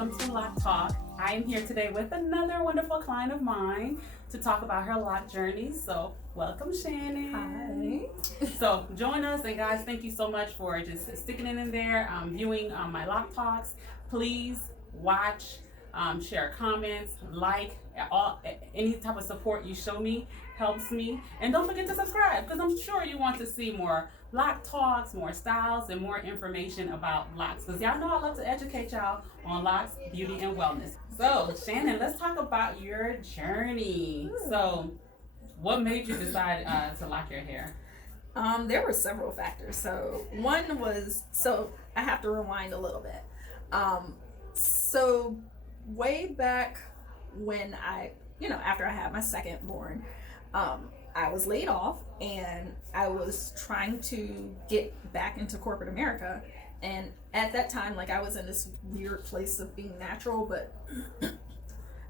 welcome to Loc Talk. I am here today with another wonderful client of mine to talk about her lock journey. So welcome, Shannon. Hi. So join us, and guys, thank you so much for just sticking it in there, viewing my Loc Talks. Please watch, share comments, like, any type of support you show me helps me. And don't forget to subscribe, because I'm sure you want to see more Loc Talks, more styles, and more information about locks. Because y'all know I love to educate y'all on locks, beauty, and wellness. So, Shannon, let's talk about your journey. So, what made you decide to lock your hair? There were several factors. So one was, I have to rewind a little bit. So way back when after I had my second born, I was laid off and I was trying to get back into corporate America. And at that time, I was in this weird place of being natural, but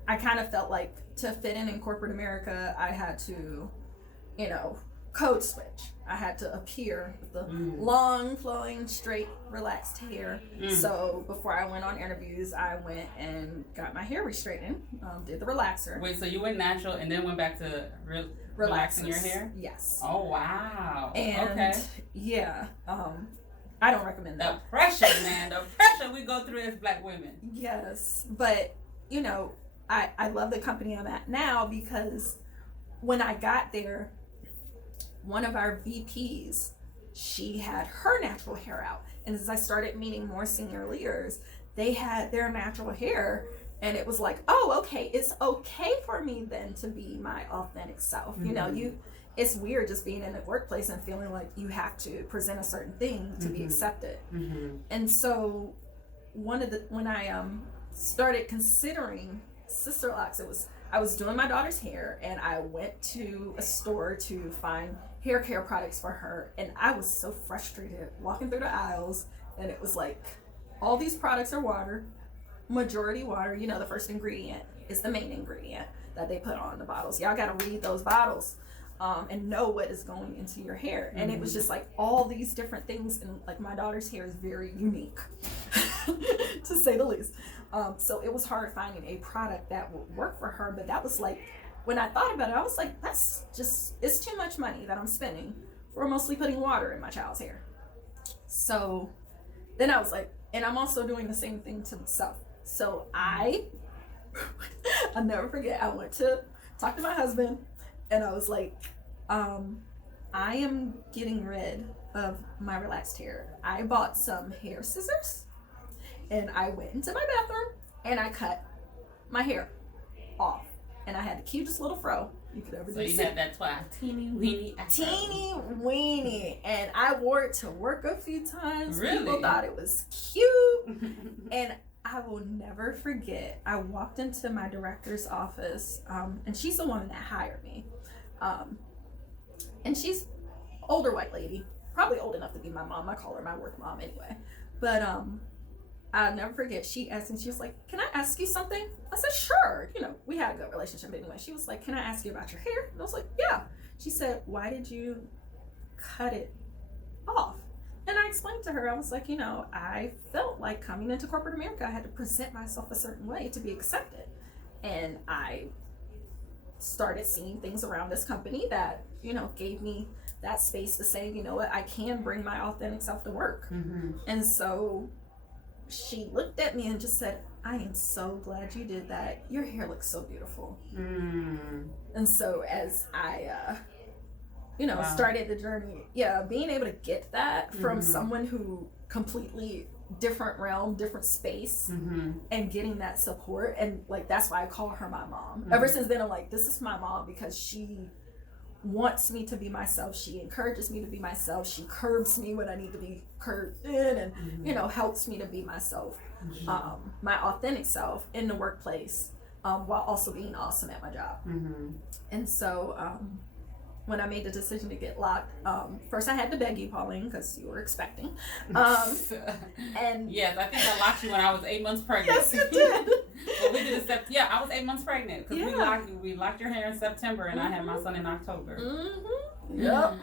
I kind of felt like to fit in corporate America, I had to, code switch. I had to appear with the long, flowing, straight, relaxed hair. So before I went on interviews, I went and got my hair restraightened, did the relaxer. Wait, so you went natural and then went back to relaxing your hair? Yes. Oh, wow. And okay. Yeah, I don't recommend that. The pressure, man, the pressure we go through as Black women. Yes, but, I love the company I'm at now because when I got there, one of our VPs, she had her natural hair out. And as I started meeting more senior leaders, they had their natural hair. And it was like, oh, okay, it's okay for me then to be my authentic self. Mm-hmm. It's weird just being in a workplace and feeling like you have to present a certain thing to be accepted. Mm-hmm. And so when I started considering sister locks, I was doing my daughter's hair and I went to a store to find hair care products for her, and I was so frustrated walking through the aisles, and it was like all these products are water, majority water. The first ingredient is the main ingredient that they put on the bottles. Y'all gotta read those bottles and know what is going into your hair. And it was just like all these different things, and my daughter's hair is very unique to say the least. So it was hard finding a product that would work for her, but that was when I thought about it, I was like, it's too much money that I'm spending for mostly putting water in my child's hair. So then I was like, and I'm also doing the same thing to myself. So I'll never forget, I went to talk to my husband and I was like, I am getting rid of my relaxed hair. I bought some hair scissors and I went into my bathroom and I cut my hair off. And I had the cutest little fro you could ever do. So you had that teeny weeny afro. Teeny weeny. And I wore it to work a few times. Really? People thought it was cute. And I will never forget, I walked into my director's office, and she's the woman that hired me. And she's older white lady, probably old enough to be my mom. I call her my work mom anyway. But I'll never forget, she asked me, she was like, can I ask you something? I said, sure. We had a good relationship anyway. She was like, can I ask you about your hair? And I was like, yeah. She said, why did you cut it off? And I explained to her, I was like, I felt like coming into corporate America, I had to present myself a certain way to be accepted. And I started seeing things around this company that, gave me that space to say, you know what, I can bring my authentic self to work. Mm-hmm. And so she looked at me and just said, I am so glad you did that. Your hair looks so beautiful. And so as I, wow, started the journey, being able to get that from someone who completely different realm, different space, and getting that support. And that's why I call her my mom. Ever since then, I'm like, this is my mom because she wants me to be myself. She encourages me to be myself. She curbs me when I need to be curbed in, and helps me to be myself, my authentic self in the workplace, while also being awesome at my job. And so when I made the decision to get locked, first I had to beg you, Pauline, because you were expecting. And yes, I think I locked you when I was 8 months pregnant. Yes, you did. Well, we did I was 8 months pregnant because we locked your hair in September, and I had my son in October. Yep.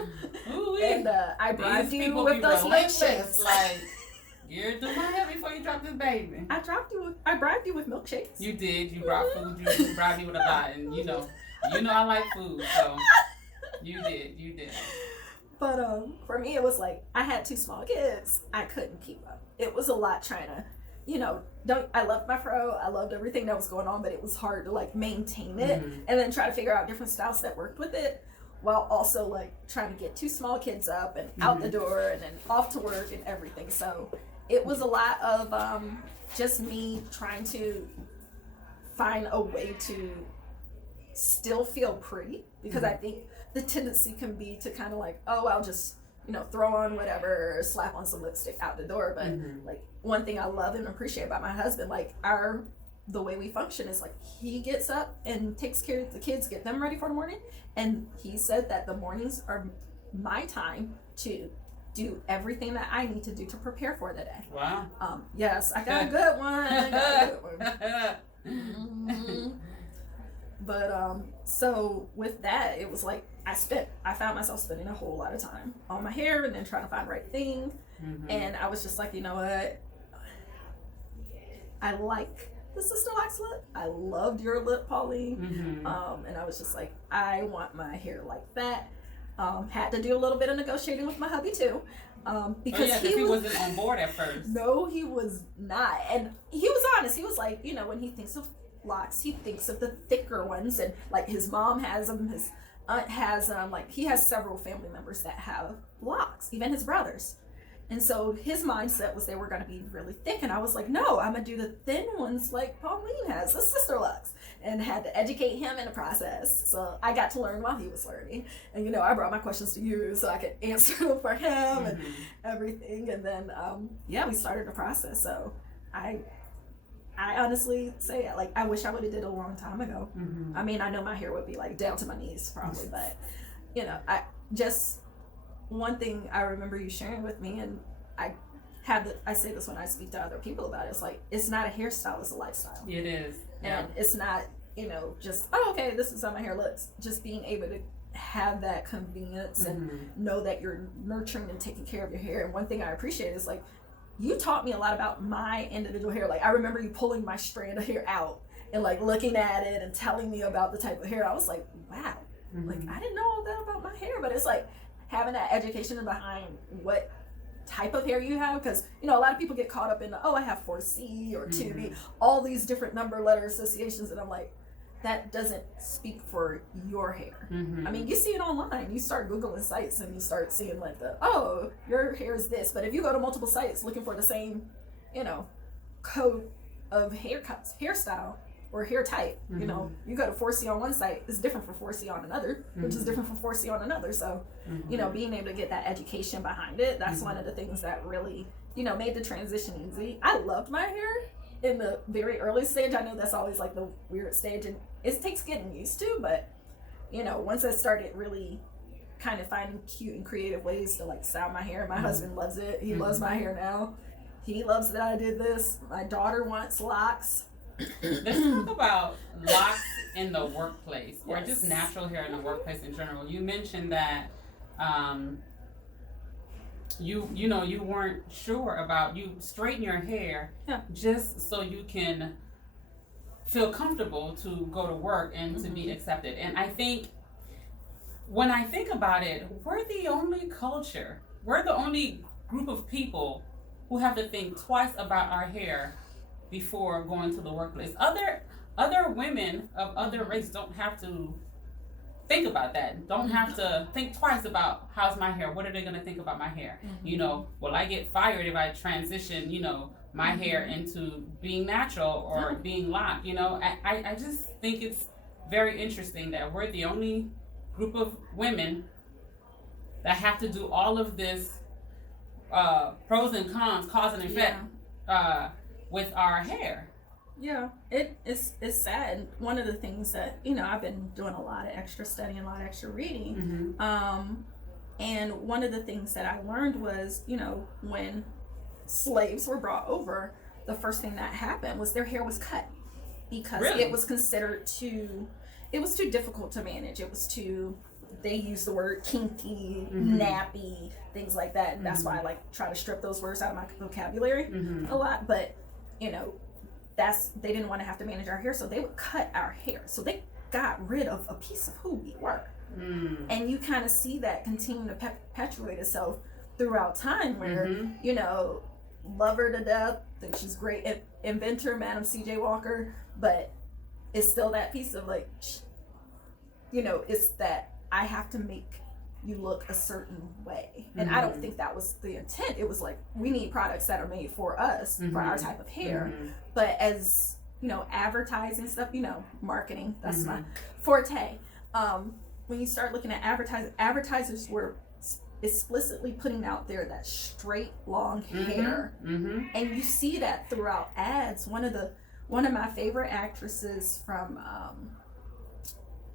And I bribed you with those lip sticks. You're doing my hair before you drop this baby. I bribed you with milkshakes. You did. You brought food. You bribed me with a lot, and you know I like food, so you did. But for me, it was like I had 2 small kids. I couldn't keep up. It was a lot trying to, I loved my fro. I loved everything that was going on, but it was hard to like maintain it and then try to figure out different styles that worked with it, while also like trying to get 2 small kids up and out the door and then off to work and everything. So it was a lot of just me trying to find a way to still feel pretty, because I think the tendency can be to kind of like, oh, I'll just throw on whatever, slap on some lipstick, out the door. But like, one thing I love and appreciate about my husband, like the way we function is like, he gets up and takes care of the kids, get them ready for the morning, and he said that the mornings are my time to do everything that I need to do to prepare for the day. Wow. Yes, I got a good one. But so with that, it was like I found myself spending a whole lot of time on my hair and then trying to find the right thing. And I was just like, you know what? I like the Sister Locs look. I loved your look, Pauline. And I was just like, I want my hair like that. Had to do a little bit of negotiating with my hubby too. Because he wasn't on board at first. No, he was not. And he was honest. He was like, when he thinks of locks, he thinks of the thicker ones, and like his mom has them, his aunt has like he has several family members that have locks, even his brothers. And so his mindset was they were going to be really thick, and I was like, no, I'm gonna do the thin ones like Pauline has, the Sister Locs, and had to educate him in the process. So I got to learn while he was learning, and I brought my questions to you so I could answer them for him and everything. And then we started the process. So I honestly say, like, I wish I would have did it a long time ago. I mean, I know my hair would be like down to my knees probably, but one thing I remember you sharing with me, and I say this when I speak to other people about it, it's like, it's not a hairstyle, it's a lifestyle. It is. Yeah. And it's not, just, oh, okay, this is how my hair looks. Just being able to have that convenience and know that you're nurturing and taking care of your hair. And one thing I appreciate is like, you taught me a lot about my individual hair. Like, I remember you pulling my strand of hair out and like looking at it and telling me about the type of hair. I was like, wow, like I didn't know all that about my hair. But it's like having that education behind what type of hair you have, because a lot of people get caught up in I have 4C or 2B, all these different number letter associations, and I'm like, that doesn't speak for your hair. I mean, you see it online. You start Googling sites and you start seeing like your hair is this. But if you go to multiple sites looking for the same, code of haircuts, hairstyle, or hair type, you go to 4C on one site, it's different from 4C on another, which is different from 4C on another. So, being able to get that education behind it, that's one of the things that really, made the transition easy. I loved my hair in the very early stage. I know that's always like the weird stage, and it takes getting used to, but once I started really kind of finding cute and creative ways to like style my hair, my husband loves it. He loves my hair now. He loves that I did this. My daughter wants locks. Let's talk about locks in the workplace, or just natural hair in the workplace in general. You mentioned that you weren't sure about, you straighten your hair just so you can feel comfortable to go to work and to be accepted. And I think when I think about it, we're the only group of people who have to think twice about our hair before going to the workplace. Other women of other races don't have to think about that. Don't have to think twice about how's my hair. What are they going to think about my hair? Will I get fired if I transition, my hair into being natural or being locked? I just think it's very interesting that we're the only group of women that have to do all of this pros and cons, cause and effect with our hair. Yeah, it's sad. One of the things that, I've been doing a lot of extra studying, a lot of extra reading. And one of the things that I learned was, when slaves were brought over, the first thing that happened was their hair was cut, because it was considered too difficult to manage. It was too they use the word kinky, nappy, things like that. And that's why I like try to strip those words out of my vocabulary a lot. But you know, they didn't want to have to manage our hair, so they would cut our hair. So they got rid of a piece of who we were. And you kind of see that continue to perpetuate itself throughout time, where you know, love her to death, think she's great, inventor Madam C.J. Walker, but it's still that piece of like, you know, it's that I have to make you look a certain way. And I don't think that was the intent. It was like, we need products that are made for us, for our type of hair. But as, you know, advertising stuff, you know, marketing, that's my forte. When you start looking at advertisers were explicitly putting out there that straight, long hair. And you see that throughout ads. One of my favorite actresses from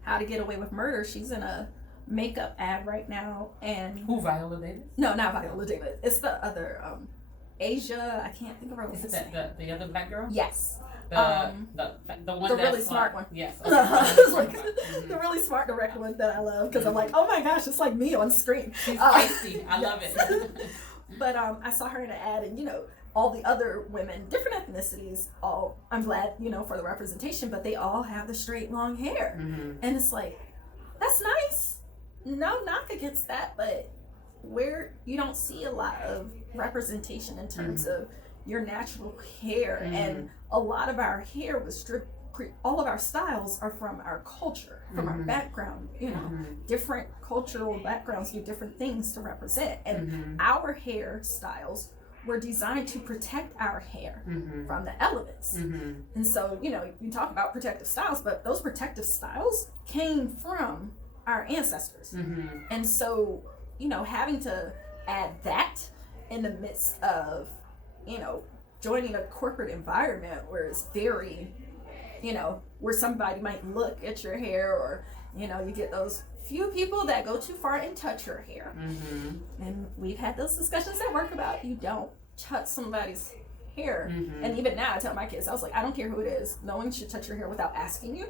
How to Get Away with Murder, she's in a makeup ad right now. And who, Viola Davis? No, not Viola Davis. It's the other Asia. I can't think of her. Is it the other black girl? Yes. The one the that's really smart one. Yes. Like, the really smart direct one that I love, because I'm like, oh my gosh, it's like me on screen. She's tasty. I love it. But I saw her in an ad, and you know, all the other women, different ethnicities, I'm glad, you know, for the representation, but they all have the straight long hair. And it's like, that's nice. No knock against that, but where you don't see a lot of representation in terms of your natural hair. And a lot of our hair was stripped. All of our styles are from our culture, from our background. You know, different cultural backgrounds do different things to represent, and our hairstyles were designed to protect our hair from the elements. And so, you know, you talk about protective styles, but those protective styles came from our ancestors. And so, you know, having to add that in the midst of, you know, joining a corporate environment where it's very, you know, where somebody might look at your hair, or, you know, you get those few people that go too far and touch your hair. And we've had those discussions at work about, you don't touch somebody's hair. And even now I tell my kids, I was like, I don't care who it is, no one should touch your hair without asking you,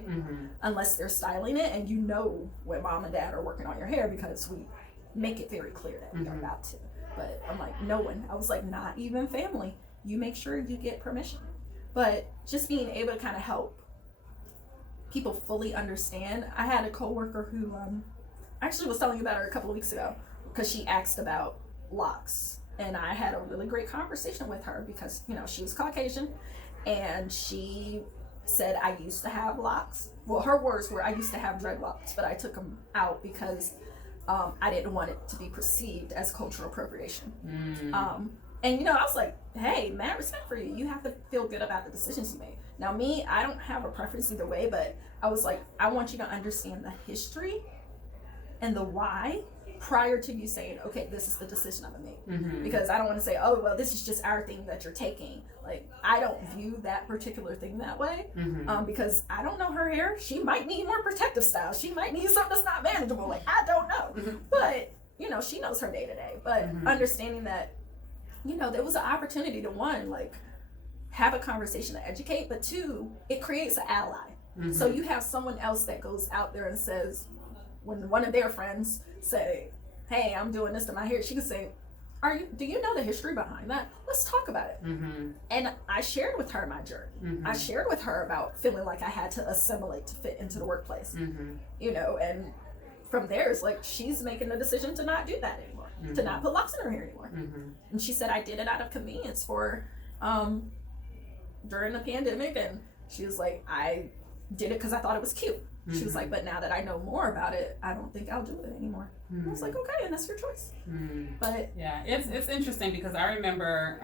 unless they're styling it and you know when mom and dad are working on your hair, because we make it very clear that we are about to. But I'm like, no one. I was like, not even family. You make sure you get permission. But just being able to kind of help people fully understand. I had a coworker who I actually was telling you about her a couple of weeks ago, because she asked about locks. And I had a really great conversation with her, because, you know, she was Caucasian, and she said, I used to have locks. Well, her words were, I used to have dreadlocks, but I took them out because I didn't want it to be perceived as cultural appropriation. And, you know, I was like, hey, mad respect for you. You have to feel good about the decisions you made. Now, me, I don't have a preference either way, but I was like, I want you to understand the history and the why prior to you saying, okay, this is the decision I'm gonna make. Because I don't want to say, oh, well, this is just our thing that you're taking. Like, I don't view that particular thing that way, because I don't know her hair. She might need more protective styles. She might need something that's not manageable. Like, I don't know. But, you know, she knows her day to day. But understanding that, you know, there was an opportunity to, one, like, have a conversation to educate, but two, it creates an ally. So you have someone else that goes out there and says, when one of their friends say, hey, I'm doing this to my hair, she could say, do you know the history behind that? Let's talk about it. And I shared with her my journey. I shared with her about feeling like I had to assimilate to fit into the workplace. You know, and from there, it's like, she's making the decision to not do that anymore, to not put locks in her hair anymore. And she said, I did it out of convenience for, during the pandemic, and she was like, I did it because I thought it was cute. She was like, but now that I know more about it, I don't think I'll do it anymore. I was like, okay, and that's your choice. But yeah, it's interesting, because I remember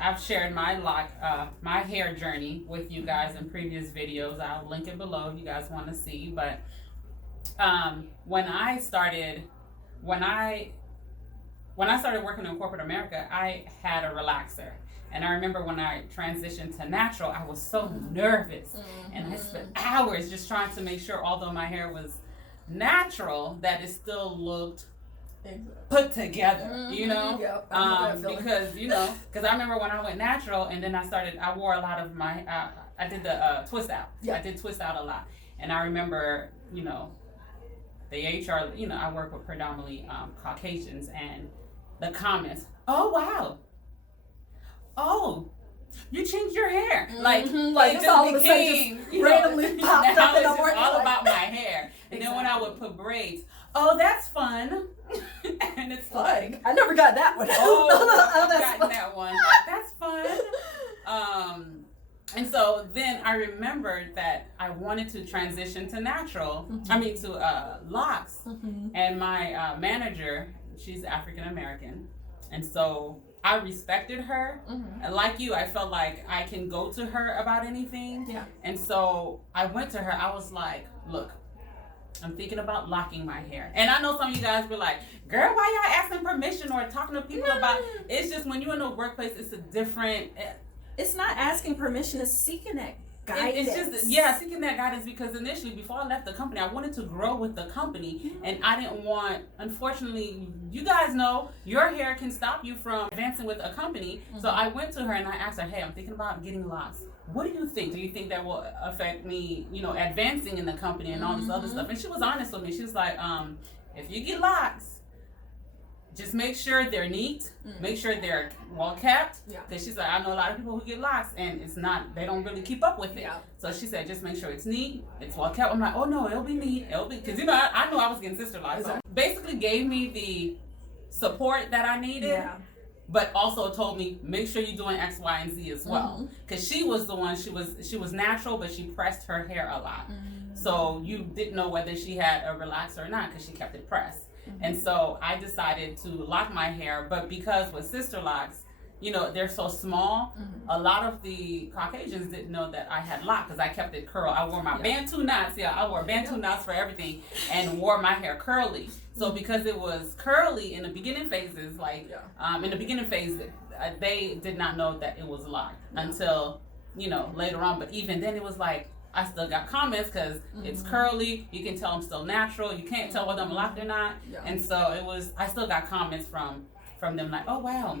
I've shared my hair journey with you guys in previous videos. I'll link it below if you guys want to see. But when I started working in corporate America, I had a relaxer. And I remember when I transitioned to natural, I was so nervous. And I spent hours just trying to make sure, although my hair was natural, that it still looked put together, you know? Because, you know, because I remember when I went natural, and then I wore a lot of my, I did the twist out. I did twist out a lot. And I remember, you know, the HR, you know, I work with predominantly Caucasians, and the comments, oh wow, oh, you changed your hair. Like it's all of a sudden just randomly popped now up in the it's morning. all about my hair. And then when I would put braids, oh, that's fun. And it's like, I never got that one. I've gotten that one. Like, that's fun. And so then I remembered that I wanted to transition to natural. I mean to locks. And my manager, she's African American, and so I respected her. And like you, I felt like I can go to her about anything. Yeah. And so I went to her. I was like, look, I'm thinking about locking my hair. And I know some of you guys be like, girl, why y'all asking permission or talking to people about it? It's just when you're in the workplace, it's a different... It's not asking permission, it's seeking that guidance. It's just, seeking that guidance, because initially, before I left the company, I wanted to grow with the company, and I didn't want, unfortunately, you guys know, your hair can stop you from advancing with a company. So I went to her and I asked her, hey, I'm thinking about getting locks. What do you think? Do you think that will affect me, you know, advancing in the company and all this other stuff? And she was honest with me. She was like, if you get locks, just make sure they're neat, make sure they're well kept. Because she's like, I know a lot of people who get locks and it's not, they don't really keep up with it. So she said, just make sure it's neat, it's well kept. I'm like, oh no, it'll be neat, because you know, I know I was getting sister locks. So basically gave me the support that I needed. But also told me, make sure you're doing X, Y, and Z as well. Because she was the one, she was natural, but she pressed her hair a lot. So you didn't know whether she had a relaxer or not, because she kept it pressed. And so I decided to lock my hair, but because with sister locks, you know, they're so small, a lot of the Caucasians didn't know that I had locks, because I kept it curl. I wore my Bantu knots, I wore Bantu knots for everything, and wore my hair curly. So because it was curly in the beginning phases, like in the beginning phase, they did not know that it was locked until, you know, later on. But even then it was like, I still got comments because it's curly. You can tell I'm still natural. You can't tell whether I'm locked or not. And so it was, I still got comments from them like, oh wow,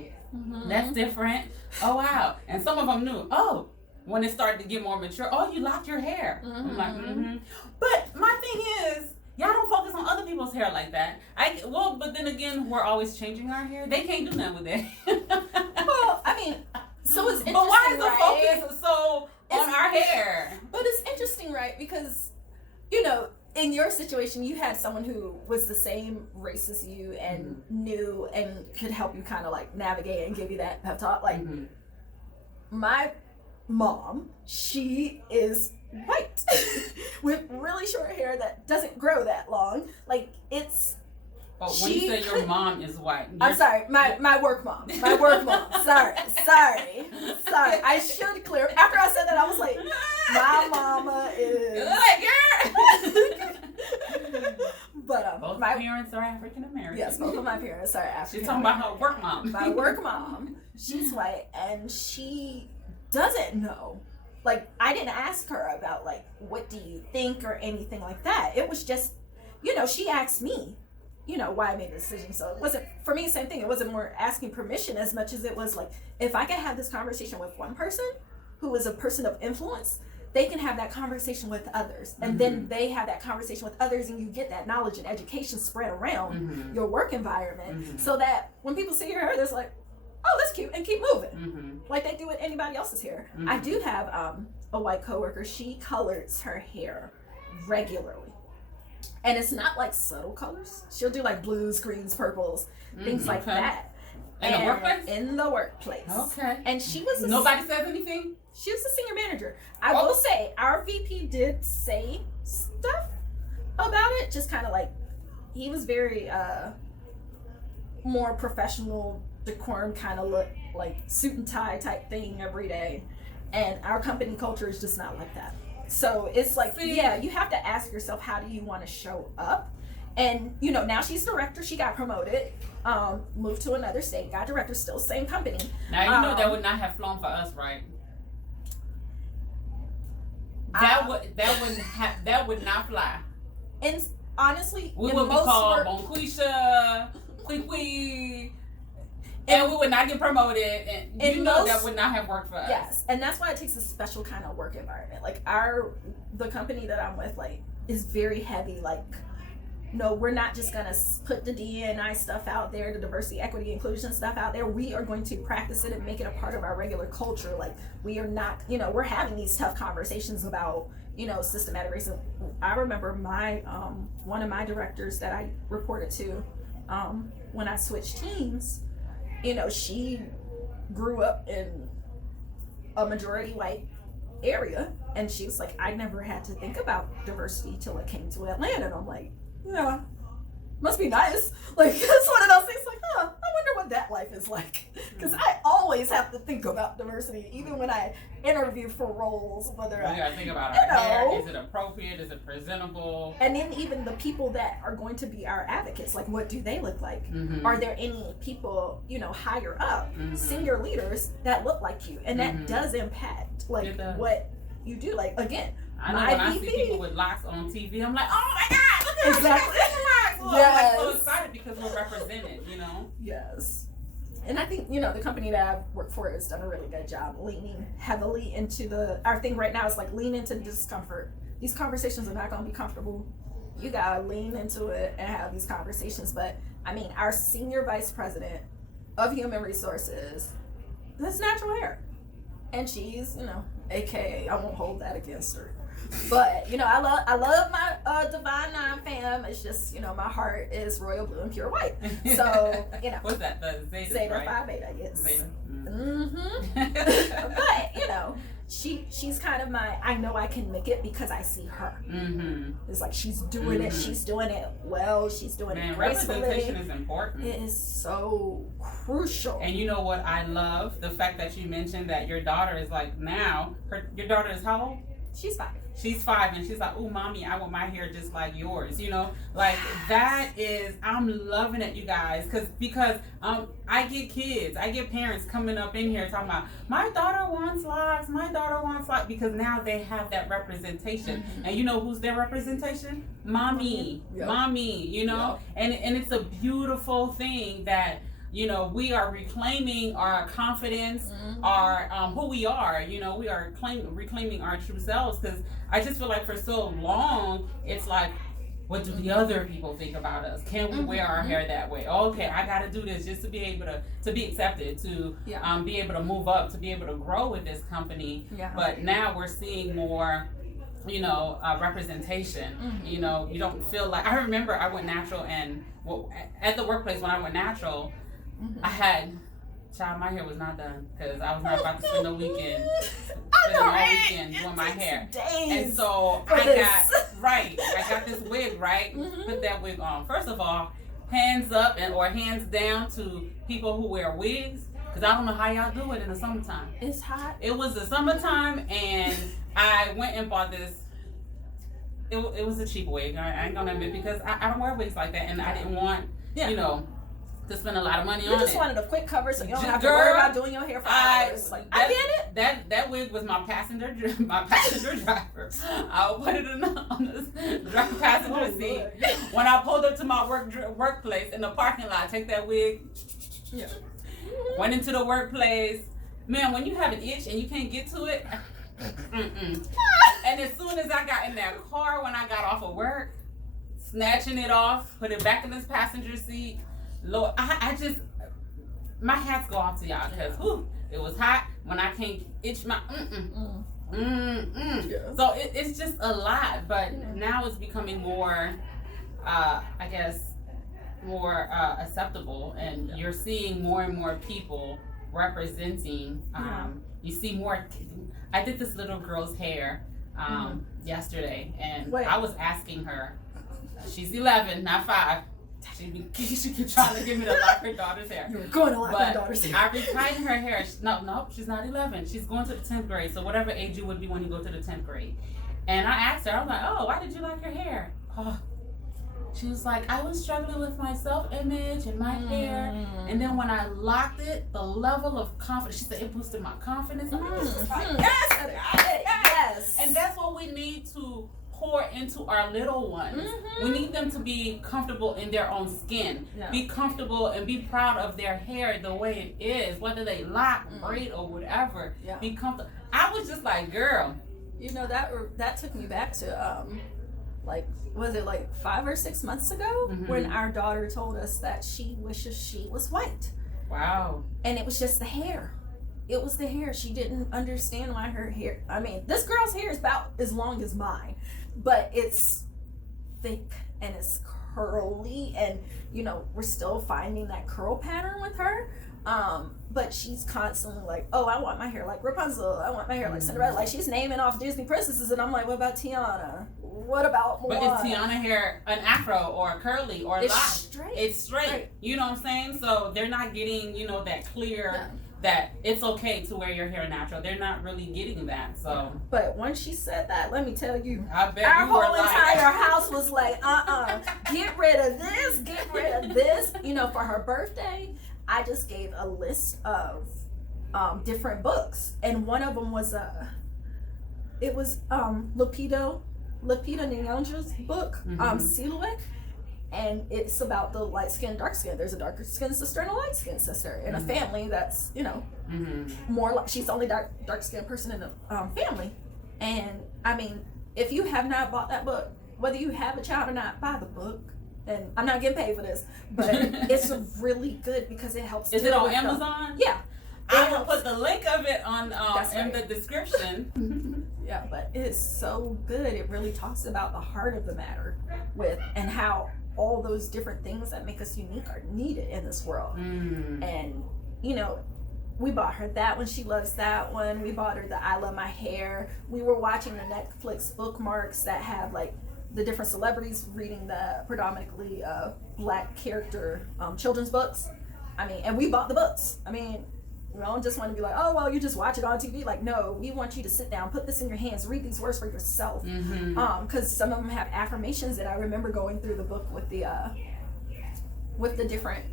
that's different. Oh wow. And some of them knew, oh, when it started to get more mature, oh, you locked your hair. I'm like, But my thing is, y'all don't focus on other people's hair like that. But then again, we're always changing our hair. They can't do nothing with it. Well, I mean, so it's interesting, but why is the right? focus so on our hair? But it's interesting, right? Because, you know, in your situation, you had someone who was the same race as you and knew and could help you kind of like navigate and give you that pep talk. Like, my mom, she is white with really short hair that doesn't grow that long. Like, it's... Oh, when you say your mom is white. I'm sorry, my work mom. My work mom. Sorry. I should clear. After I said that, I was like, my mama is... But both my parents are African American. Yes, both of my parents are African. She's talking about her work mom. My work mom, she's white, and she doesn't know. Like, I didn't ask her about, like, what do you think or anything like that. It was just, you know, she asked me, you know, why I made the decision. So it wasn't, for me, same thing. It wasn't more asking permission as much as it was like, if I could have this conversation with one person who is a person of influence, they can have that conversation with others. And then they have that conversation with others, and you get that knowledge and education spread around your work environment, so that when people see your hair, they're like, oh, that's cute, and keep moving. Like they do with anybody else's hair. I do have a white coworker. She colors her hair regularly. And it's not like subtle colors. She'll do like blues, greens, purples, things like that. In the workplace? In the workplace. Okay. And she was... Nobody says anything? She was the senior manager. I will say, our VP did say stuff about it. Just kind of like, he was very more professional, decorum kind of look, like suit and tie type thing every day. And our company culture is just not like that. So it's like, yeah, you have to ask yourself, how do you want to show up? And, you know, now she's director. She got promoted, moved to another state, got director, still same company. Now, you know that would not have flown for us, right? That would not fly. And honestly, we would be called Bonquisha, Quee, and we would not get promoted, and you know that would not have worked for us. Yes, and that's why it takes a special kind of work environment. Like the company that I'm with, like, is very heavy, like no, we're not just gonna put the D&I stuff out there, the diversity, equity, inclusion stuff out there. We are going to practice it and make it a part of our regular culture. Like, we are not, we're having these tough conversations about, systematic racism. I remember my one of my directors that I reported to when I switched teams, she grew up in a majority white area, and she was like, I never had to think about diversity till it came to Atlanta. And I'm like, yeah, must be nice. Like, it's one of those things like, I wonder what that life is like. Because I always have to think about diversity, even when I interview for roles, whether we gotta think about our hair. Is it appropriate? Is it presentable? And then even the people that are going to be our advocates, like, what do they look like? Mm-hmm. Are there any people, higher up, senior leaders that look like you? And that does impact, like, what you do. Like, again, I know when I see people with locks on TV, I'm like, oh my God, look at exactly. Yes. I'm like so excited because we're represented, Yes. And I think, the company that I've worked for has done a really good job leaning heavily into our thing right now is like lean into discomfort. These conversations are not going to be comfortable. You got to lean into it and have these conversations. But I mean, our senior vice president of human resources has natural hair. And she's, AKA, I won't hold that against her. But I love my Divine Nine fam. It's just my heart is royal blue and pure white. So what's that? The Zeta, right? Phi Beta, yes. Zeta. But she's kind of I know I can make it because I see her. It's like she's doing it. She's doing it well. She's doing it gracefully. Representation is important. It is so crucial. And you know what I love? The fact that you mentioned that your daughter is like now. Your daughter is how old? She's 5. She's 5 and she's like, oh, mommy, I want my hair just like yours, like that is, I'm loving it, you guys, because I get parents coming up in here talking about, my daughter wants locks, because now they have that representation. And who's their representation? Mommy. And it's a beautiful thing that we are reclaiming our confidence, our who we are. We are reclaiming our true selves, because I just feel like for so long it's like, what do the other people think about us? Can we wear our hair that way? Okay, I got to do this just to be able to be accepted, to be able to move up, to be able to grow with this company. But now we're seeing more representation. You don't feel like, I remember I went natural, and at the workplace when I went natural, I had, my hair was not done because I was not about to spend the weekend, doing my hair. And so I got this wig, right? Put that wig on. First of all, hands up or hands down to people who wear wigs, because I don't know how y'all do it in the summertime. It's hot. It was the summertime, and I went and bought this. It was a cheap wig. I ain't gonna admit, because I don't wear wigs like that, and I didn't want, to spend a lot of money on it. You just waned a quick cover so you don't have to worry about doing your hair for hours. I get it. That wig was my passenger driver. I'll put it on the passenger seat. When I pulled up to my workplace in the parking lot, take that wig. Went into the workplace. Man, when you have an itch and you can't get to it. And as soon as I got in that car, when I got off of work, snatching it off, put it back in this passenger seat. Lord, I just, my hats go off to y'all, because it was hot when I can't itch my So it's just a lot, but now it's becoming more, I guess, more acceptable, and you're seeing more and more people representing. You see more. I did this little girl's hair yesterday, and I was asking her. She's 11, not 5. She kept trying to get me to lock her daughter's hair. You were going to lock my daughter's hair. I retightened her hair. No, she's not 11. She's going to the 10th grade. So whatever age you would be when you go to the 10th grade. And I asked her, I was like, oh, why did you lock your hair? Oh. She was like, I was struggling with my self-image and my hair. And then when I locked it, the level of confidence, she said, it boosted my confidence. Yes. And that's what we need to pour into our little ones. We need them to be comfortable in their own skin. Be comfortable and be proud of their hair the way it is, whether they lock, braid, or whatever. Be comfortable. I was just like, girl. That took me back to like, was it like 5 or 6 months ago, when our daughter told us that she wishes she was white. Wow. And it was just the hair. It was the hair. She didn't understand why her hair, I mean, this girl's hair is about as long as mine, but it's thick and it's curly, and you know, we're still finding that curl pattern with her. But she's constantly like, oh, I want my hair like Rapunzel, I want my hair like Cinderella. Like, she's naming off Disney princesses, and I'm like, what about Tiana? What about Moana? But is Tiana hair an afro or curly or It's lock? straight. It's straight. Right. You know what I'm saying? So they're not getting, you know, that clear that it's okay to wear your hair natural. They're not really getting that. So But once she said that, let me tell you, I bet our you were whole like, entire house was like, get rid of this, get rid of this. You know, for her birthday, I just gave a list of different books, and one of them was Lupita Nyong'o's book, Silhouette, and it's about the light skin, dark skin. There's a darker skin sister and a light skin sister in a family that's, you know, more like, she's the only dark skinned person in the family. And I mean, if you have not bought that book, whether you have a child or not, buy the book. And I'm not getting paid for this, but it's really good because it helps. Is it on Amazon? Yeah. I will put the link of it on in the description. Yeah, but it's so good. It really talks about the heart of the matter and how all those different things that make us unique are needed in this world. And, you know, we bought her that one. She loves that one. We bought her the I Love My Hair. We were watching the Netflix bookmarks that have like the different celebrities reading the predominantly black character children's books. I mean, and we bought the books. I mean, we don't just want to be like, oh, well, you just watch it on TV. Like, no, we want you to sit down, put this in your hands, read these words for yourself. Because some of them have affirmations that I remember going through the book with the different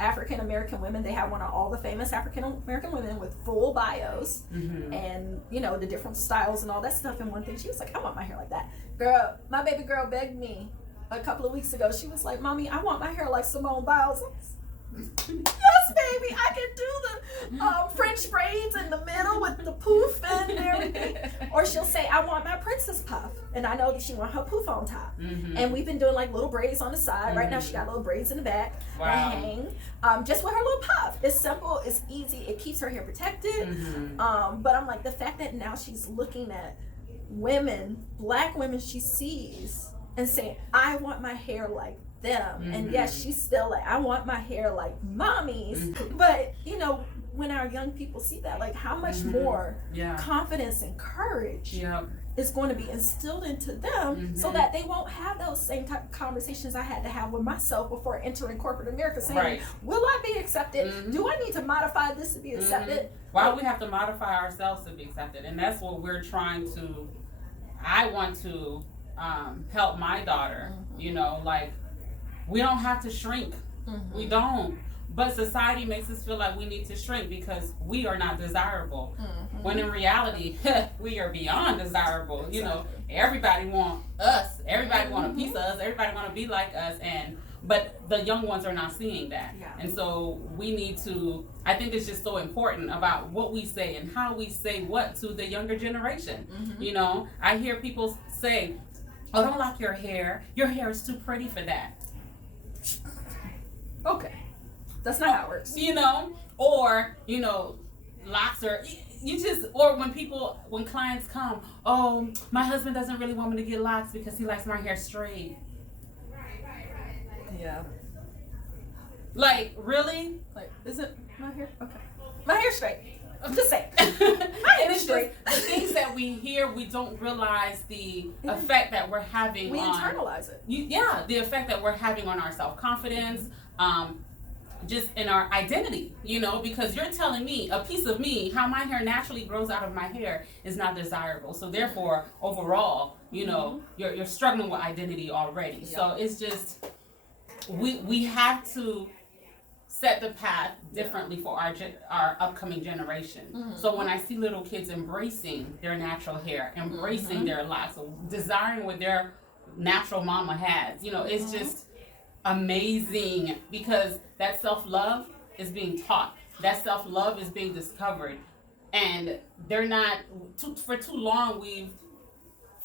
African American women. They have one on all the famous African American women with full bios and, you know, the different styles and all that stuff. And one thing, she was like, I want my hair like that. Girl, my baby girl begged me a couple of weeks ago. She was like, Mommy, I want my hair like Simone Biles. Yes, baby, I can do the French braids in the middle with the poof and everything. Or she'll say, I want my princess puff. And I know that she want her poof on top. And we've been doing like little braids on the side. Right now she got little braids in the back that hang. Just with her little puff. It's simple, it's easy, it keeps her hair protected. But I'm like, the fact that now she's looking at women, black women she sees, and saying, I want my hair like them. And yes, she's still like, I want my hair like mommy's. But you know, when our young people see that, like, how much more confidence and courage is going to be instilled into them, so that they won't have those same type of conversations I had to have with myself before entering corporate America, saying, will I be accepted? Do I need to modify this to be accepted? Why do we have to modify ourselves to be accepted? And that's what we're trying to, I want to help my daughter, you know, like, we don't have to shrink. We don't. But society makes us feel like we need to shrink because we are not desirable. When in reality, we are beyond desirable. You know, everybody want us. Everybody want a piece of us. Everybody want to be like us. But the young ones are not seeing that. And so we need to, I think it's just so important about what we say and how we say what to the younger generation. You know, I hear people say, oh, don't lock your hair. Your hair is too pretty for that. Okay. That's not how it works. You know, or, you know, locks are, or when clients come, oh, my husband doesn't really want me to get locks because he likes my hair straight. Yeah. Like, really? Like, isn't my hair? Okay. My hair's straight. I'm just saying. My hair's straight. The things that we hear, we don't realize the effect that we're having we internalize it. The effect that we're having on our self-confidence, just in our identity, you know, because you're telling me a piece of me, how my hair naturally grows out of my hair, is not desirable. So therefore, overall, you know, you're struggling with identity already. So it's just, we have to set the path differently for our upcoming generation. So when I see little kids embracing their natural hair, embracing their locks, desiring what their natural mama has, you know, it's just amazing, because that self-love is being taught, that self-love is being discovered, and they're not for too long we've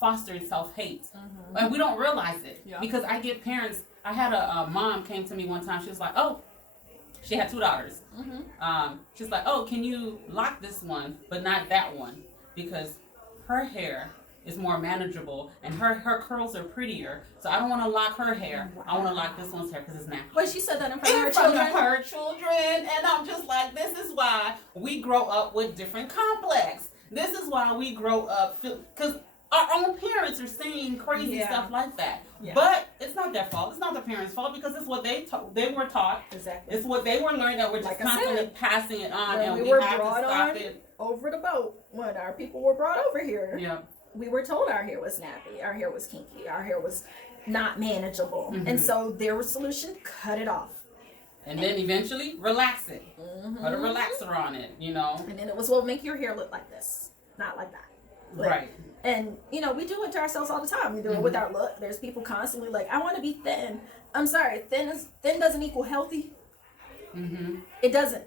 fostered self-hate. And we don't realize it. Yeah. Because I get parents, I had a mom came to me one time, she was like, oh, she had 2 daughters. She's like, oh, can you lock this one, but not that one? Because her hair is more manageable and her curls are prettier. So I don't want to lock her hair. I want to lock this one's hair because it's natural. Wait, she said that in front of her children? And I'm just like, this is why we grow up with different complex. This is why we grow up, because our own parents are saying crazy stuff like that. Yeah. But it's not their fault. It's not the parents' fault because it's what they were taught. Exactly. It's what they were learning, that we're just constantly passing it on, and we were have brought to stop it. Over the boat, when our people were brought over here, yeah, we were told our hair was nappy, our hair was kinky, our hair was not manageable, and so their solution, cut it off. And then eventually relax it. Put a relaxer on it, you know. And then it was, well, make your hair look like this, not like that. Right. And, you know, we do it to ourselves all the time. We do it with our look. There's people constantly like, I want to be thin. I'm sorry, thin doesn't equal healthy. It doesn't.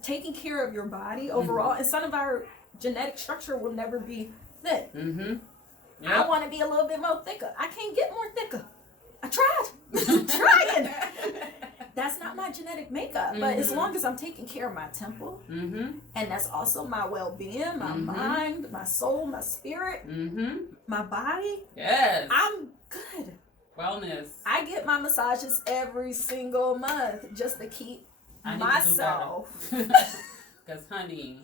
Taking care of your body overall, and some of our genetic structure will never be thin. Yep. I want to be a little bit more thicker. I can't get more thicker. I tried. Trying. That's not my genetic makeup. But as long as I'm taking care of my temple, and that's also my well-being, my mind, my soul, my spirit, my body. Yes. I'm good. Wellness. I get my massages every single month just to keep myself. Because, honey,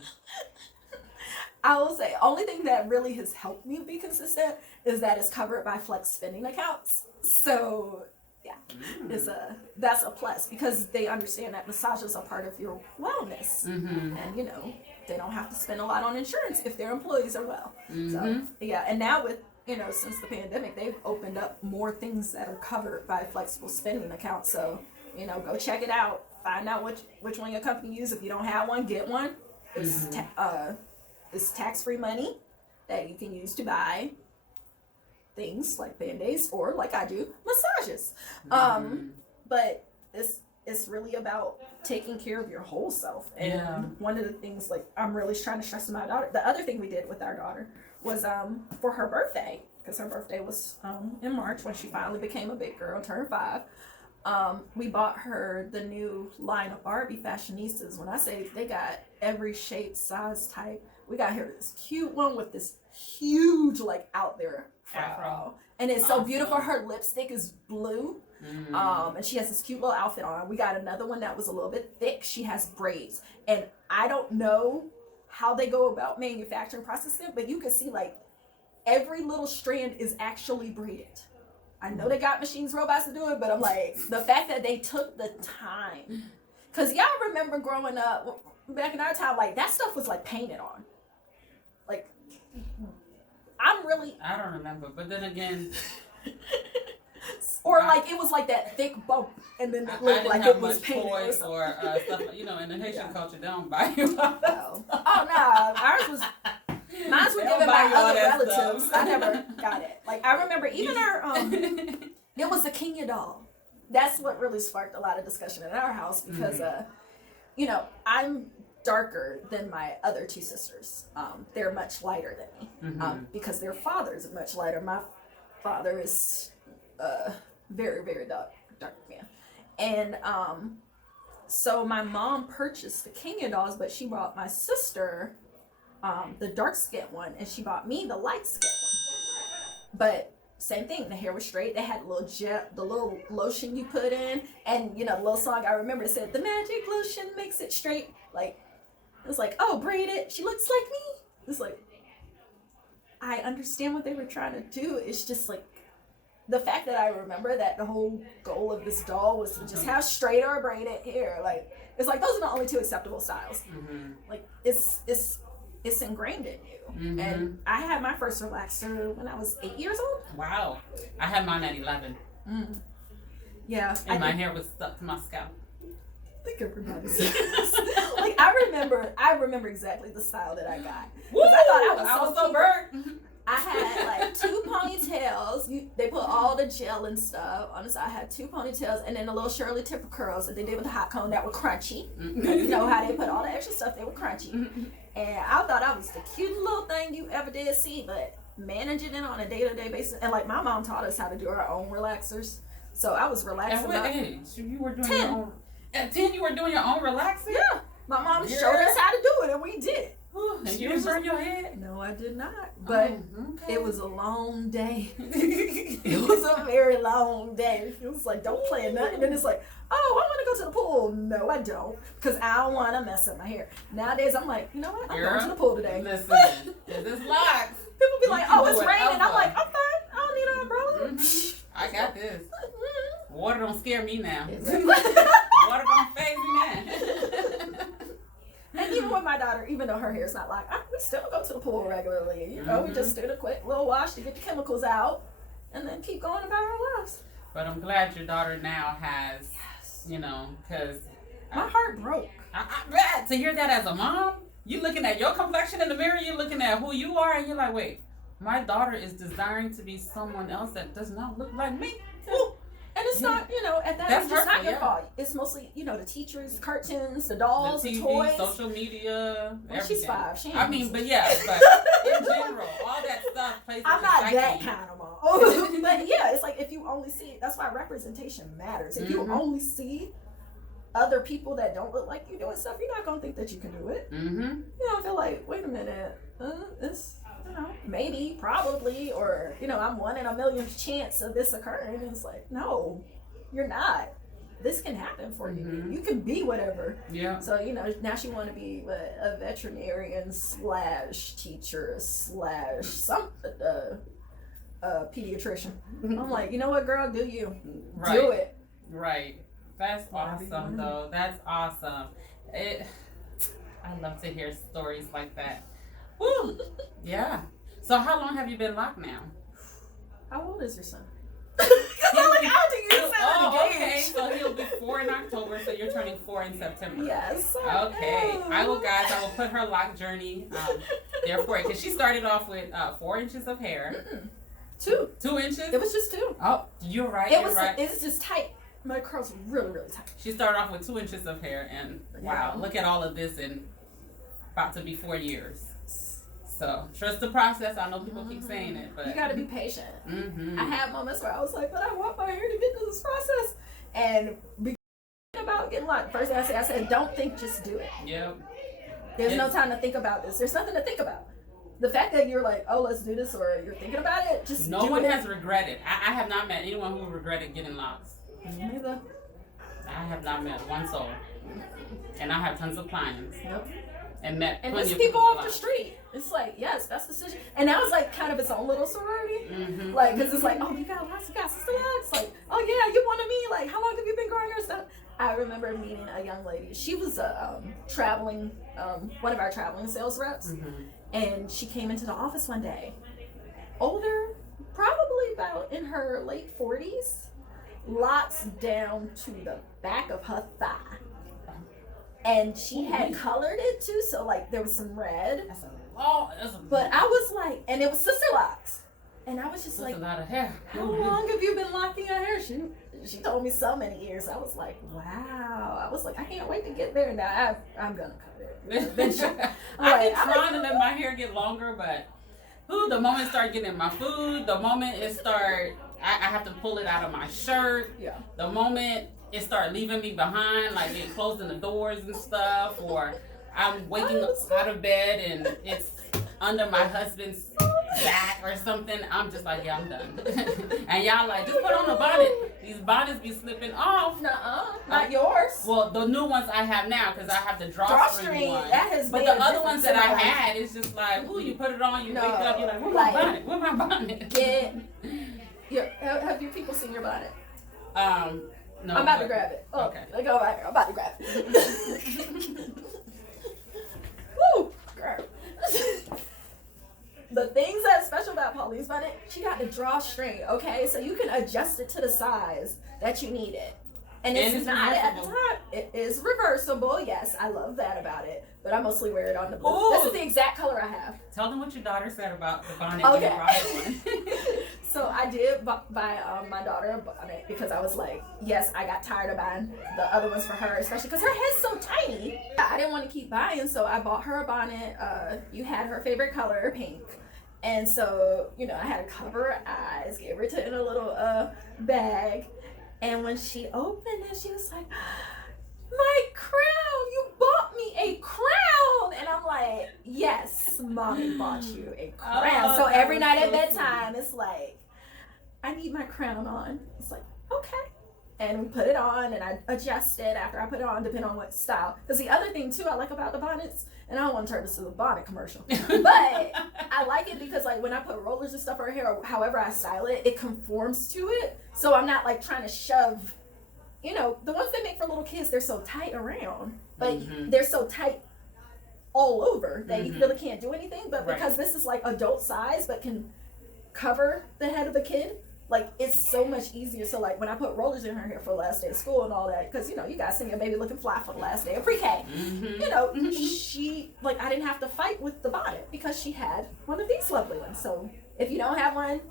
I will say, only thing that really has helped me be consistent is that it's covered by flex spending accounts. So, yeah, that's a plus because they understand that massages are part of your wellness. And, you know, they don't have to spend a lot on insurance if their employees are well. So, yeah, and now with, you know, since the pandemic, they've opened up more things that are covered by flexible spending accounts. So, you know, go check it out. Find out which one your company uses. If you don't have one, get one. It's tax-free money that you can use to buy things like Band-Aids or, like I do, massages. But it's really about taking care of your whole self. And one of the things, like, I'm really trying to stress to my daughter, the other thing we did with our daughter was for her birthday, because her birthday was in March when she finally became a big girl, turned 5. We bought her the new line of Barbie fashionistas. When I say they got every shape, size, type, we got her this cute one with this huge, like, out there afro. And it's so beautiful. Her lipstick is blue. And she has this cute little outfit on. We got another one that was a little bit thick. She has braids. And I don't know how they go about manufacturing processing, but you can see, like, every little strand is actually braided. I know they got machines, robots to do it, but I'm like, the fact that they took the time. Because y'all remember growing up, back in our time, like, that stuff was, like, painted on. Like, I don't remember, but then again. Or, like, it was like that thick bump, and then it looked like it was painted. Toys or stuff, you know, in the Haitian culture, they don't buy you. Oh, no. Mine was given by other relatives. I never got it. Like, I remember even our, it was the Kenya doll. That's what really sparked a lot of discussion in our house because, you know, I'm darker than my other 2 sisters. They're much lighter than me because their fathers are much lighter. My father is very, very dark man. And so my mom purchased the Kenya dolls, but she bought my sister the dark skinned one, and she bought me the light skinned one. But same thing, the hair was straight. They had a little the little lotion you put in, and you know, the little song I remember, it said, "The magic lotion makes it straight." Like, it was like, oh, braid it. She looks like me. It's like, I understand what they were trying to do. It's just like, the fact that I remember that the whole goal of this doll was to just have straight or braided hair. Like, it's like, those are the only 2 acceptable styles. Like, it's ingrained in you. And I had my first relaxer when I was 8 years old. Wow. I had mine at 11. Yeah. And my hair was stuck to my scalp. I think everybody's like, I remember exactly the style that I got. Woo! I thought I was so burnt. I had like 2 ponytails. They put all the gel and stuff on the side. I had 2 ponytails and then a little Shirley Temple curls that they did with the hot comb that were crunchy. You know how they put all the extra stuff, they were crunchy. And I thought I was the cutest little thing you ever did see, but managing it on a day-to-day basis. And like my mom taught us how to do our own relaxers. So I was relaxing. At what age? You were doing 10. your own. At 10, you were doing your own relaxer? Yeah. My mom showed us how to do it, and we did it. And you didn't burn your head? No, I did not. But okay. it was a long day. It was a very long day. It was like, don't play nothing. And then it's like, oh, I want to go to the pool. No, I don't. Because I don't want to mess up my hair. Nowadays, I'm like, you know what? I'm going to the pool today. Listen, this is Locs. People be like, oh, it's raining. I'm like, I'm fine. I don't need an umbrella. I got this. Water don't scare me now. Exactly. Water don't faze me now. And even with my daughter, even though her hair's not like, we still go to the pool regularly. You know, we just do a quick little wash to get the chemicals out and then keep going about our lives. But I'm glad your daughter now has, you know, because my heart broke. I bet to hear that as a mom, you looking at your complexion in the mirror, you're looking at who you are, and you're like, wait, my daughter is desiring to be someone else that does not look like me. Ooh. And it's not, you know, at that That's age, it's not your yeah. fault. It's mostly, you know, the teachers, cartoons, the dolls, the TV, the toys. social media, Well, she's 5. She I mean, but yeah, but in general, all that stuff plays. I'm not that kind of mom. But yeah, it's like if you only see, that's why representation matters. If you only see other people that don't look like you doing stuff, you're not gonna think that you can do it. You don't feel like, wait a minute, this. You know, maybe, probably, or, you know, I'm 1 in a millionth chance of this occurring. And it's like, no, you're not. This can happen for you. You can be whatever. Yeah. So, you know, now she want to be a veterinarian / teacher / some pediatrician. I'm like, you know what, girl, do you. Right. Do it. Right. That's awesome, though. That's awesome. I love to hear stories like that. Woo. Yeah. So how long have you been locked now? How old is your son? I'm like, how do you okay. So he'll be 4 in October, so you're turning 4 in September. Yes. Okay. I will put her lock journey there for it. Because she started off with 4 inches of hair. 2. 2 inches? It was just 2. Oh, you're right. It was just tight. My curls were really, really tight. She started off with 2 inches of hair, and wow, look at all of this in about to be 4 years. So trust the process. I know people keep saying it, but you got to be patient. I had moments where I was like, but I want my hair to get to this process, and about getting locked. First thing I said, don't think, just do it. Yep. There's no time to think about this. There's nothing to think about. The fact that you're like, oh, let's do this, or you're thinking about it, just no one has regretted. I have not met anyone who regretted getting locks. Neither. I have not met one soul, and I have tons of clients. Yep. And met and there's people off the street. It's like, yes, that's the decision. And now it's like kind of its own little sorority. Like, because it's like, oh, you got lots, you got sister Locs. Like, oh yeah, you wanted me. Like, how long have you been growing your stuff? I remember meeting a young lady. She was a traveling, one of our traveling sales reps. And she came into the office one day. Older, probably about in her late 40s. Locks down to the back of her thigh. And she had colored it too, so like there was some red. But I was like, and it was sister Locs. And I was just like, a lot of hair. How long have you been locking your hair? She told me so many years. I was like, wow. I was like, I can't wait to get there. Now I'm gonna cut it. I've been trying to let my hair get longer, but the moment it start getting in my food, the moment it start, I have to pull it out of my shirt. Yeah. The moment it start leaving me behind, like it closing the doors and stuff, or I'm waking up out of bed and it's under my husband's back or something. I'm just like, yeah, I'm done. And y'all like, just put on a bonnet. These bonnets be slipping off. Not yours. Well, the new ones I have now, because I have the drawstring one. That has but the other ones that I had, it's just like, ooh, you put it on, you wake up, you're like, where's my bonnet? Where's my bonnet? Have your people seen your bonnet? No, I'm about to grab it. Oh, okay. Go right here. I'm about to grab it. Woo! Girl. The things that's special about Pauline's bonnet, she got the drawstring, okay? So you can adjust it to the size that you need it. And it's not at the top. It is reversible. Yes, I love that about it. But I mostly wear it on the blue. This is the exact color I have. Tell them what your daughter said about the bonnet. Okay. So I did buy my daughter a bonnet because I was like, yes, I got tired of buying the other ones for her, especially because her head's so tiny. I didn't want to keep buying, so I bought her a bonnet. You had her favorite color, pink. And so, you know, I had to cover her eyes, give her in a little bag. And when she opened it, she was like, my crown, you bought me a crown. And I'm like, yes, mommy bought you a crown. So every night at bedtime, it's like, I need my crown on. It's like, okay. And we put it on, and I adjust it after I put it on, depending on what style. Because the other thing, too, I like about the bonnets, and I don't want to turn this into a bonnet commercial, but I like it because, like, when I put rollers and stuff in her hair, or however I style it, it conforms to it. So I'm not, like, trying to shove, you know, the ones they make for little kids, they're so tight around, but they're so tight all over that you really can't do anything. But because this is, like, adult size, but can cover the head of a kid, like, it's so much easier. So, like, when I put rollers in her hair for the last day of school and all that, because, you know, you guys seen your baby looking fly for the last day of pre-K. You know, she, like, I didn't have to fight with the bonnet because she had one of these lovely ones. So, if you don't have one,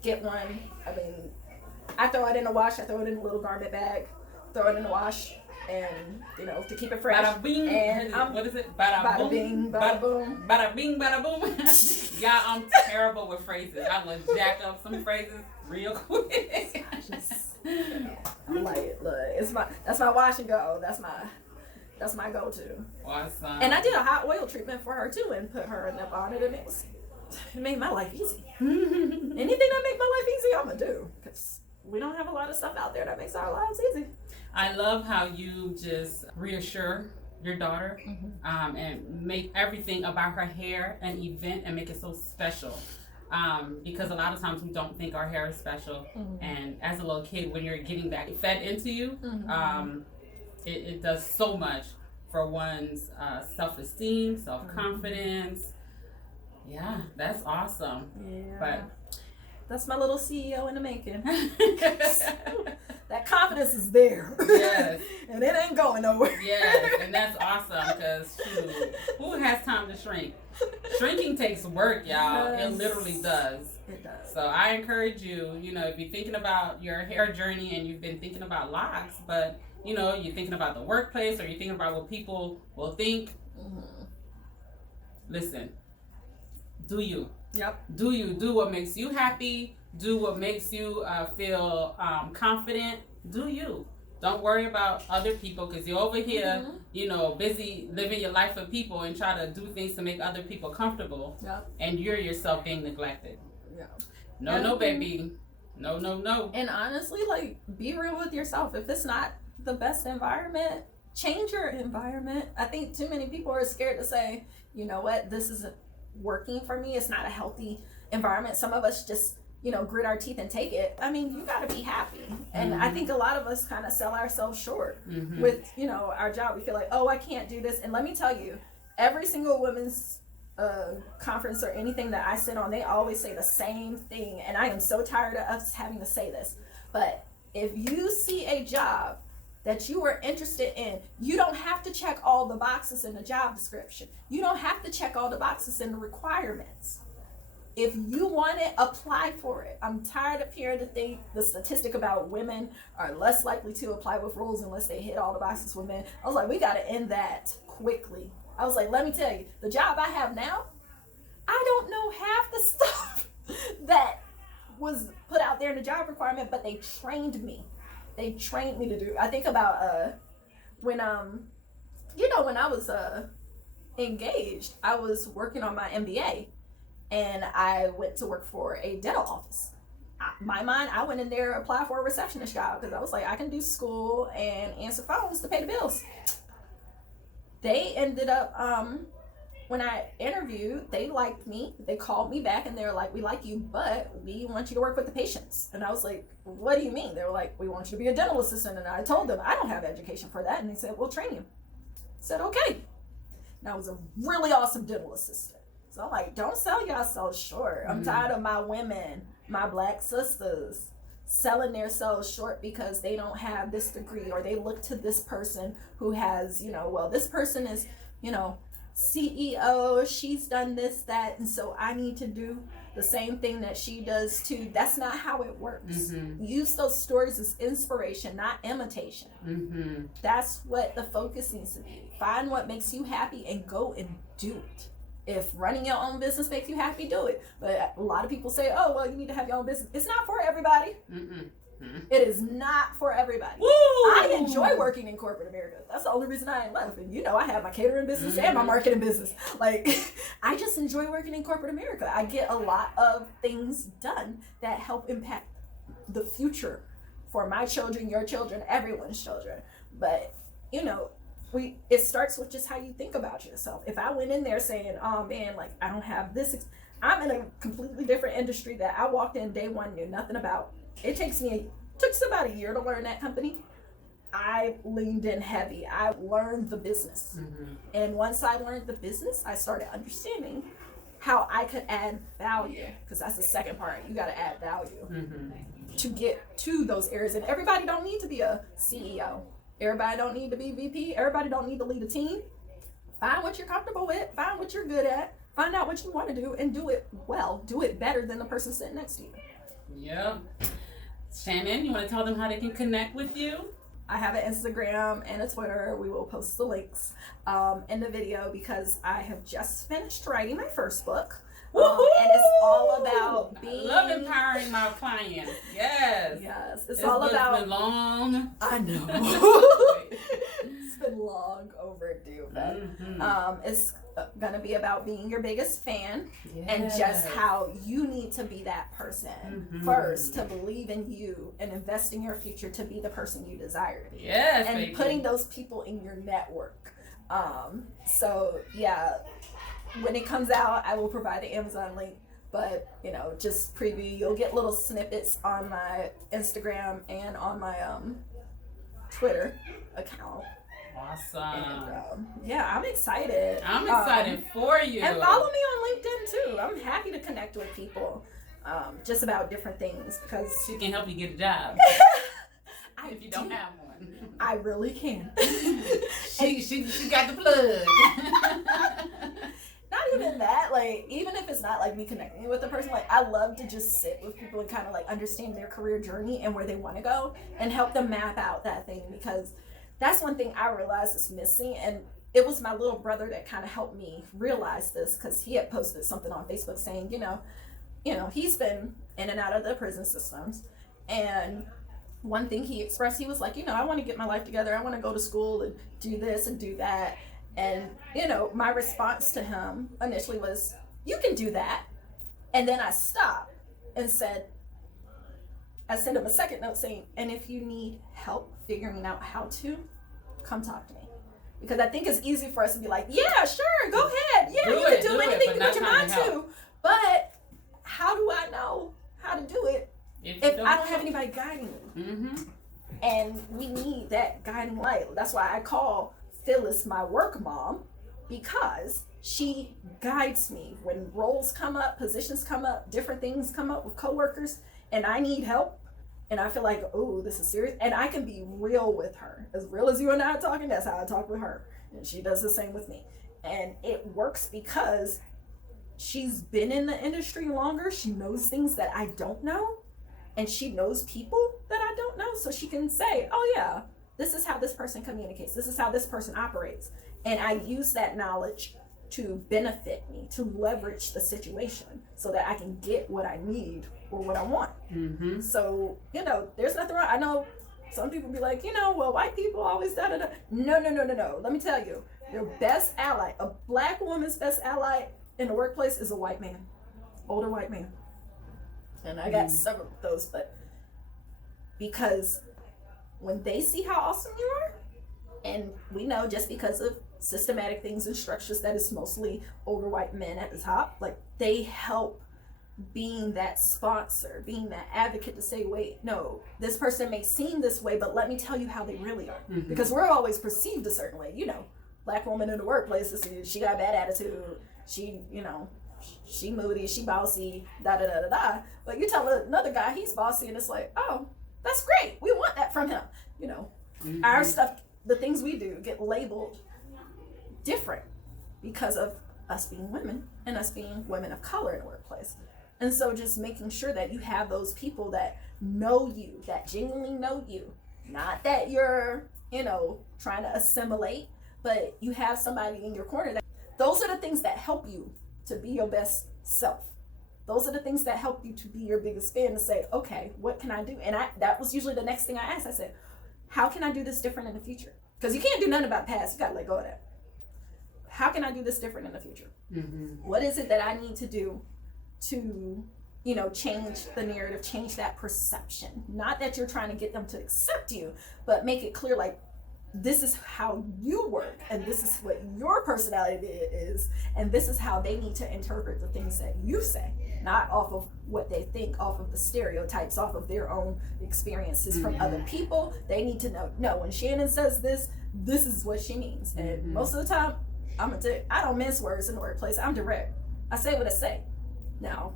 get one. I mean, I throw it in the wash. I throw it in a little garment bag. Throw it in the wash. And, you know, to keep it fresh. Bada bing. And what is it? Bada boom. Bing, bada boom. Bada bing, bada boom. Yeah, I'm terrible with phrases. I would jack up some phrases real quick. I'm like, look, that's my wash and go. That's my go-to. Awesome. And I did a hot oil treatment for her too, and put her in the bonnet, and it made my life easy. Anything that make my life easy, I'm gonna do, because we don't have a lot of stuff out there that makes our lives easy. I love how you just reassure your daughter and make everything about her hair an event and make it so special. Because a lot of times we don't think our hair is special. And as a little kid, when you're getting that fed into you, it does so much for one's self-esteem, self-confidence. Yeah, that's awesome. Yeah. But that's my little CEO in the making. That confidence is there. Yes. And it ain't going nowhere. Yes, and that's awesome, because who has time to shrink? Shrinking takes work, y'all. Yes. It literally does. It does. So I encourage you, you know, if you're thinking about your hair journey and you've been thinking about locks, but, you know, you're thinking about the workplace or you're thinking about what people will think, listen, do you. Yep. Do you. Do what makes you happy. Do what makes you feel confident. Do you. Don't worry about other people, because you're over here, you know, busy living your life for people and try to do things to make other people comfortable. Yep. And you're yourself being neglected. Yeah. No, baby. No. And honestly, like, be real with yourself. If it's not the best environment, change your environment. I think too many people are scared to say, you know what, this isn't working for me. It's not a healthy environment. Some of us just, you know, grit our teeth and take it. I mean, you got to be happy. And I think a lot of us kind of sell ourselves short with, you know, our job. We feel like, oh, I can't do this. And let me tell you, every single women's conference or anything that I sit on, they always say the same thing. And I am so tired of us having to say this. But if you see a job that you are interested in, you don't have to check all the boxes in the job description. You don't have to check all the boxes in the requirements. If you want it, apply for it. I'm tired of hearing the statistic about women are less likely to apply with roles unless they hit all the boxes with men. I was like, we got to end that quickly. I was like, let me tell you, the job I have now, I don't know half the stuff that was put out there in the job requirement, but they trained me. They trained me to do. I think about when you know, when I was engaged, I was working on my MBA. And I went to work for a dental office. My mind, I went in there, applied for a receptionist job, because I was like, I can do school and answer phones to pay the bills. They ended up, when I interviewed, they liked me. They called me back and they were like, we like you, but we want you to work with the patients. And I was like, what do you mean? They were like, we want you to be a dental assistant. And I told them, I don't have education for that. And they said, we'll train you. I said, okay. And I was a really awesome dental assistant. So I'm like, don't sell yourselves short. I'm tired of my women, my black sisters, selling themselves short because they don't have this degree, or they look to this person who has, you know, well, this person is, you know, CEO, she's done this, that, and so I need to do the same thing that she does too. That's not how it works. Use those stories as inspiration, not imitation. That's what the focus needs to be. Find what makes you happy and go and do it. If running your own business makes you happy, do it. But a lot of people say, oh, well, you need to have your own business. It's not for everybody. It is not for everybody. Woo! I enjoy working in corporate America. That's the only reason I ain't left. And I have my catering business and my marketing business. Like, I just enjoy working in corporate America. I get a lot of things done that help impact the future for my children, your children, everyone's children. But, it starts with just how you think about yourself. If I went in there saying, oh man, like I don't have this, I'm in a completely different industry that I walked in day one, knew nothing about. It took about a year to learn that company. I leaned in heavy. I learned the business. And once I learned the business, I started understanding how I could add value, because that's the second part. You got to add value to get to those areas. And everybody don't need to be a CEO. Everybody don't need to be VP. Everybody don't need to lead a team. Find what you're comfortable with. Find what you're good at. Find out what you want to do and do it well. Do it better than the person sitting next to you. Yep. Shannon, you want to tell them how they can connect with you? I have an Instagram and a Twitter. We will post the links in the video, because I have just finished writing my first book. And it's all about being... I love empowering my clients. Yes. Yes. It's all about... It's been long. I know. It's been long overdue. But it's going to be about being your biggest fan, and just how you need to be that person first, to believe in you and invest in your future to be the person you desire to be. Yes, and baby. Putting those people in your network. So yeah, when it comes out, I will provide the Amazon link, but just preview. You'll get little snippets on my Instagram and on my Twitter account. Awesome. And, yeah, I'm excited. I'm excited for you. And follow me on LinkedIn too. I'm happy to connect with people just about different things, because she can help you get a job if you don't have one. I really can. she got the plug. Not even that, like, even if it's not like me connecting with the person, like, I love to just sit with people and kind of like understand their career journey and where they want to go and help them map out that thing, because that's one thing I realized is missing. And it was my little brother that kind of helped me realize this, because he had posted something on Facebook saying, he's been in and out of the prison systems. And one thing he expressed, he was like, I want to get my life together. I want to go to school and do this and do that. And, my response to him initially was, you can do that. And then I stopped and I sent him a second note saying, and if you need help figuring out how to, come talk to me. Because I think it's easy for us to be like, yeah, sure, go ahead. Yeah, you can do anything you put your mind to. But how do I know how to do it if I don't have anybody guiding me? And we need that guiding light. That's why I call Phyllis my work mom, because she guides me when roles come up, positions come up, different things come up with coworkers, and I need help. And I feel like, oh, this is serious. And I can be real with her. As real as you and I are talking, that's how I talk with her. And she does the same with me. And it works because she's been in the industry longer. She knows things that I don't know. And she knows people that I don't know. So she can say, oh yeah, this is how this person communicates. This is how this person operates. And I use that knowledge to benefit me, to leverage the situation so that I can get what I need or what I want. So, there's nothing wrong. I know some people be like, well, white people always da-da-da. No. Let me tell you, your best ally, a black woman's best ally in the workplace is a white man, older white man. And I got several of those, but because when they see how awesome you are, and we know just because of systematic things and structures that is mostly older white men at the top, like they help being that sponsor, being that advocate to say, wait, no, this person may seem this way, but let me tell you how they really are. Because we're always perceived a certain way. Black woman in the workplace, she got a bad attitude, she moody, she bossy, da. But you tell another guy he's bossy and it's like, oh, that's great, we want that from him. Our stuff, the things we do get labeled different because of us being women and us being women of color in the workplace. And so just making sure that you have those people that know you, that genuinely know you, not that you're, trying to assimilate, but you have somebody in your corner Those are the things that help you to be your best self. Those are the things that help you to be your biggest fan, to say, okay, what can I do? And that was usually the next thing I asked. I said, how can I do this different in the future? Because you can't do nothing about the past. You got to let go of that. How can I do this different in the future? Mm-hmm. What is it that I need to do to, you know, change the narrative, change that perception? Not that you're trying to get them to accept you, but make it clear, like, this is how you work, and this is what your personality is, and this is how they need to interpret the things that you say, not off of what they think, off of the stereotypes, off of their own experiences from other people. They need to know, no, when Shannon says this, this is what she means. And most of the time, I'm gonna tell you, I don't mince words in the workplace. I'm direct. I say what I say. Now,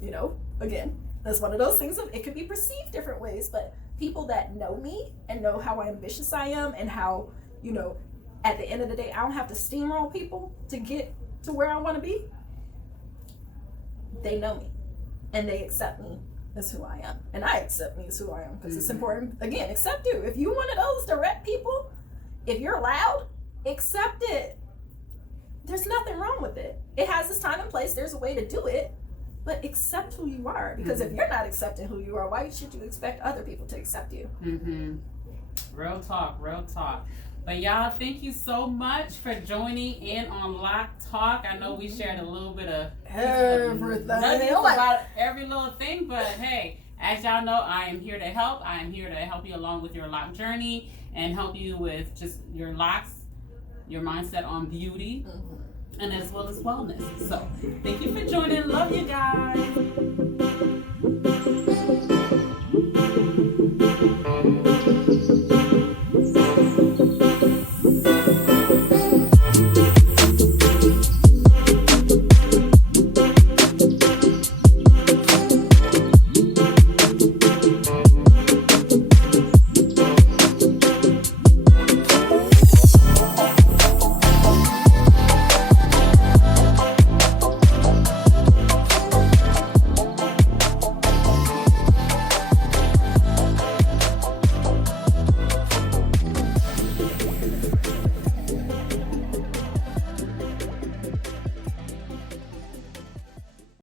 you know, again, that's one of those things of, it could be perceived different ways, but people that know me and know how ambitious I am, and how, you know, at the end of the day, I don't have to steamroll people to get to where I want to be. They know me and they accept me as who I am, and I accept me as who I am, because it's important. Again, accept you. If you one of those direct people, if you're loud, accept it. There's nothing wrong with it. It has its time and place. There's a way to do it. But accept who you are, because if you're not accepting who you are, why should you expect other people to accept you? Real talk, real talk. But y'all, thank you so much for joining in on Loc Talk. I know we shared a little bit of everything about every little thing, but hey, as y'all know, I am here to help. I am here to help you along with your lock journey and help you with just your locks, your mindset on beauty. And as well as wellness. So, thank you for joining. Love you guys.